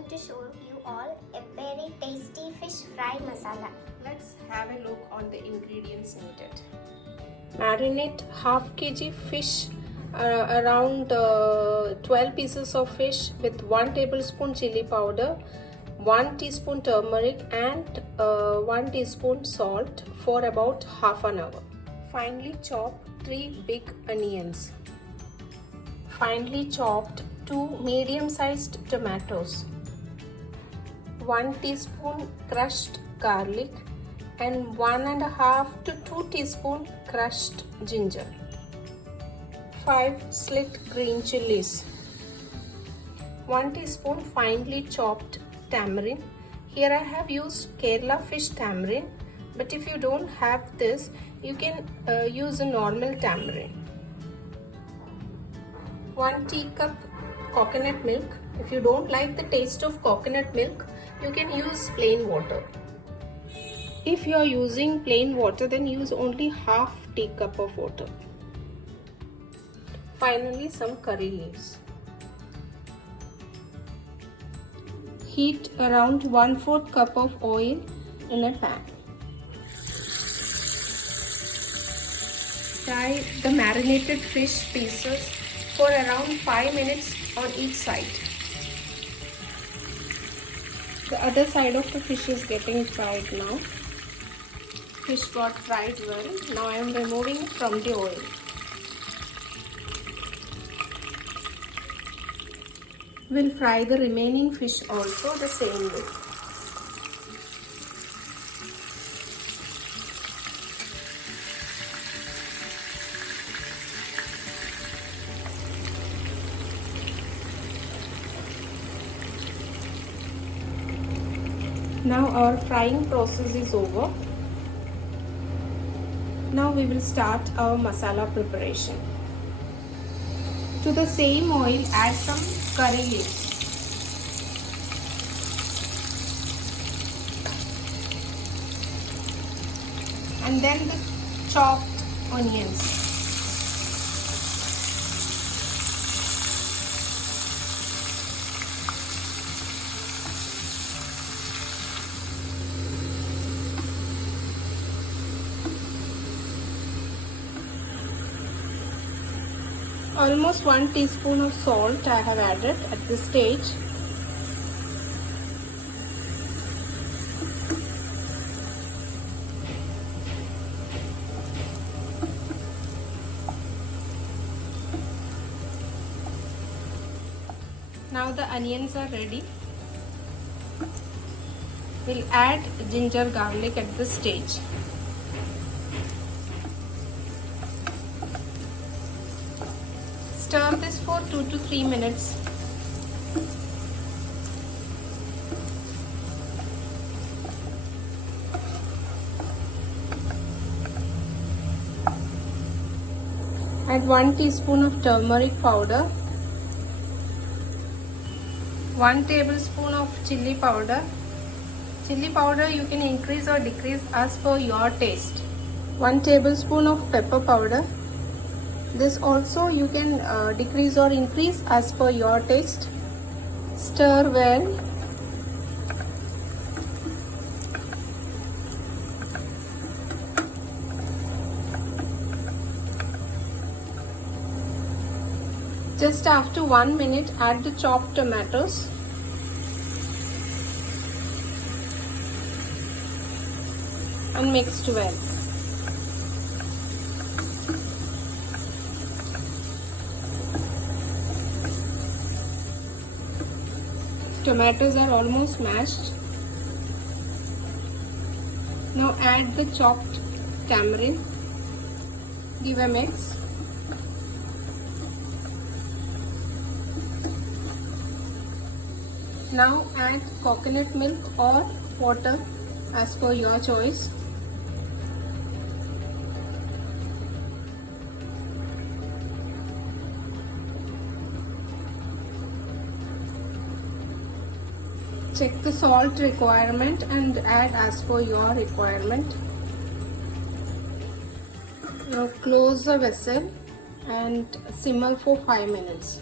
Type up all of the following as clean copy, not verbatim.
going to show you all a very tasty fish fry masala. Let's have a look on the ingredients needed. Marinate half kg fish, around 12 pieces of fish with 1 tablespoon chili powder, 1 teaspoon turmeric and 1 teaspoon salt for about half an hour. Finely chop 3 big onions. Finely chopped 2 medium-sized tomatoes, 1 teaspoon crushed garlic and 1.5 to 2 teaspoon crushed ginger, 5 slit green chilies, 1 teaspoon finely chopped tamarind. Here I have used Kerala fish tamarind, but if you don't have this, you can use a normal tamarind. 1 teacup coconut milk. If you don't like the taste of coconut milk, you can use plain water. If you are using plain water, then use only half teacup of water. Finally, some curry leaves. Heat around 1/4 cup of oil in a pan. Fry the marinated fish pieces for around 5 minutes on each side. The other side of the fish is getting fried now. Fish got fried well. Now I am removing it from the oil. We'll fry the remaining fish also the same way. Now our frying process is over. Now we will start our masala preparation. To the same oil, add some curry leaves. And then the chopped onions. Almost 1 teaspoon of salt I have added at this stage. Now the onions are ready. We'll add ginger garlic at this stage. Stir this for 2 to 3 minutes. Add 1 teaspoon of turmeric powder, 1 tablespoon of chili powder. Chili powder you can increase or decrease as per your taste. 1 tablespoon of pepper powder. This also you can decrease or increase as per your taste. Stir well. Just after 1 minute, add the chopped tomatoes. And mix well. Tomatoes are almost mashed. Now add the chopped tamarind. Give a mix. Now add coconut milk or water as per your choice. Check the salt requirement and add as per your requirement. Now close the vessel and simmer for 5 minutes.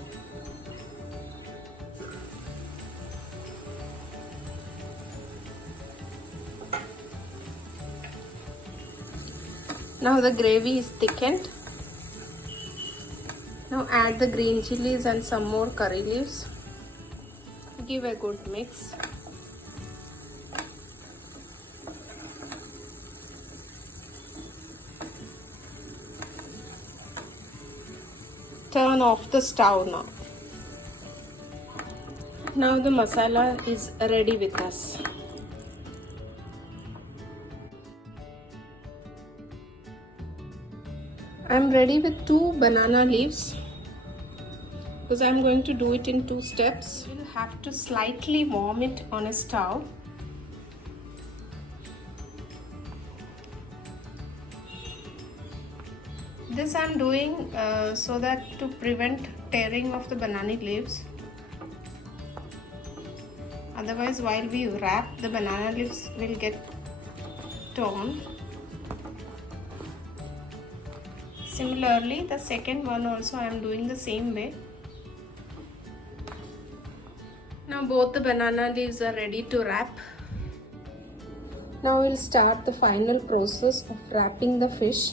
Now the gravy is thickened. Now add the green chilies and some more curry leaves. Give a good mix. Turn off the stove now. Now the masala is ready with us. I'm ready with 2 banana leaves because I'm going to do it in 2 steps. You'll have to slightly warm it on a stove. This I'm doing so that to prevent tearing of the banana leaves. Otherwise, while we wrap, the banana leaves will get torn. Similarly, the second one also I am doing the same way. Now both the banana leaves are ready to wrap. Now we'll start the final process of wrapping the fish.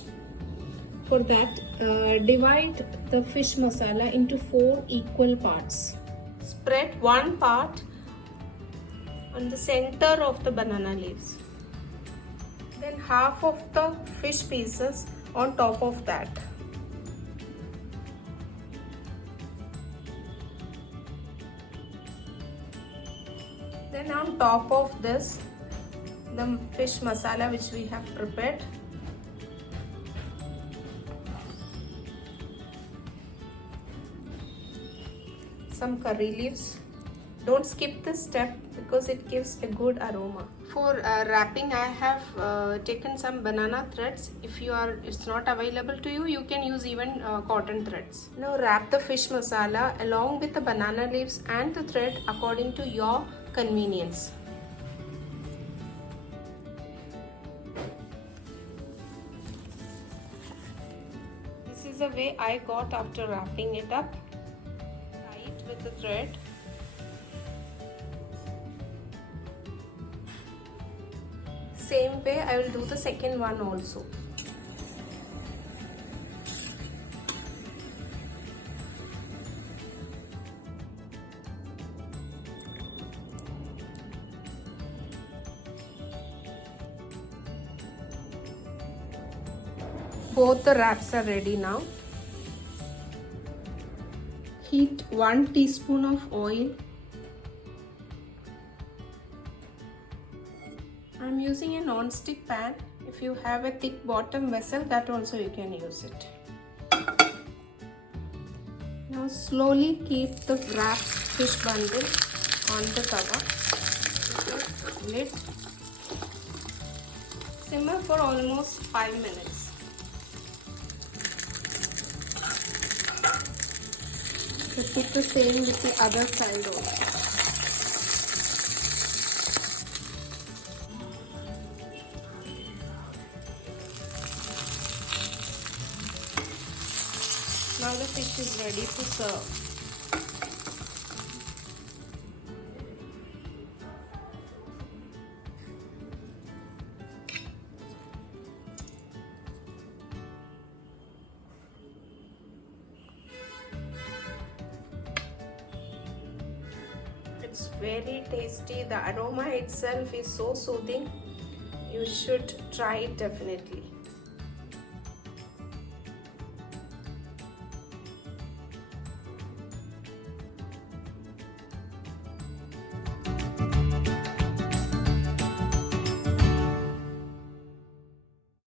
For that, divide the fish masala into 4 equal parts. Spread one part on the center of the banana leaves. Then half of the fish pieces on top of that. Then on top of this, the fish masala which we have prepared. Some curry leaves. Don't skip this step because it gives a good aroma. For wrapping, I have taken some banana threads. If it's not available to you, you can use even cotton threads. Now wrap the fish masala along with the banana leaves and the thread according to your convenience. This is the way I got after wrapping it up. Tie it with the thread. Same way I will do the second one also. Both the wraps are ready now. Heat 1 teaspoon of oil. I'm using a non-stick pan. If you have a thick bottom vessel, that also you can use it. Now slowly keep the wrapped fish bundle on the tawa. Lid. Simmer for almost 5 minutes. Repeat the same with the other side also. Now the fish is ready to serve. It's very tasty. The aroma itself is so soothing. You should try it definitely.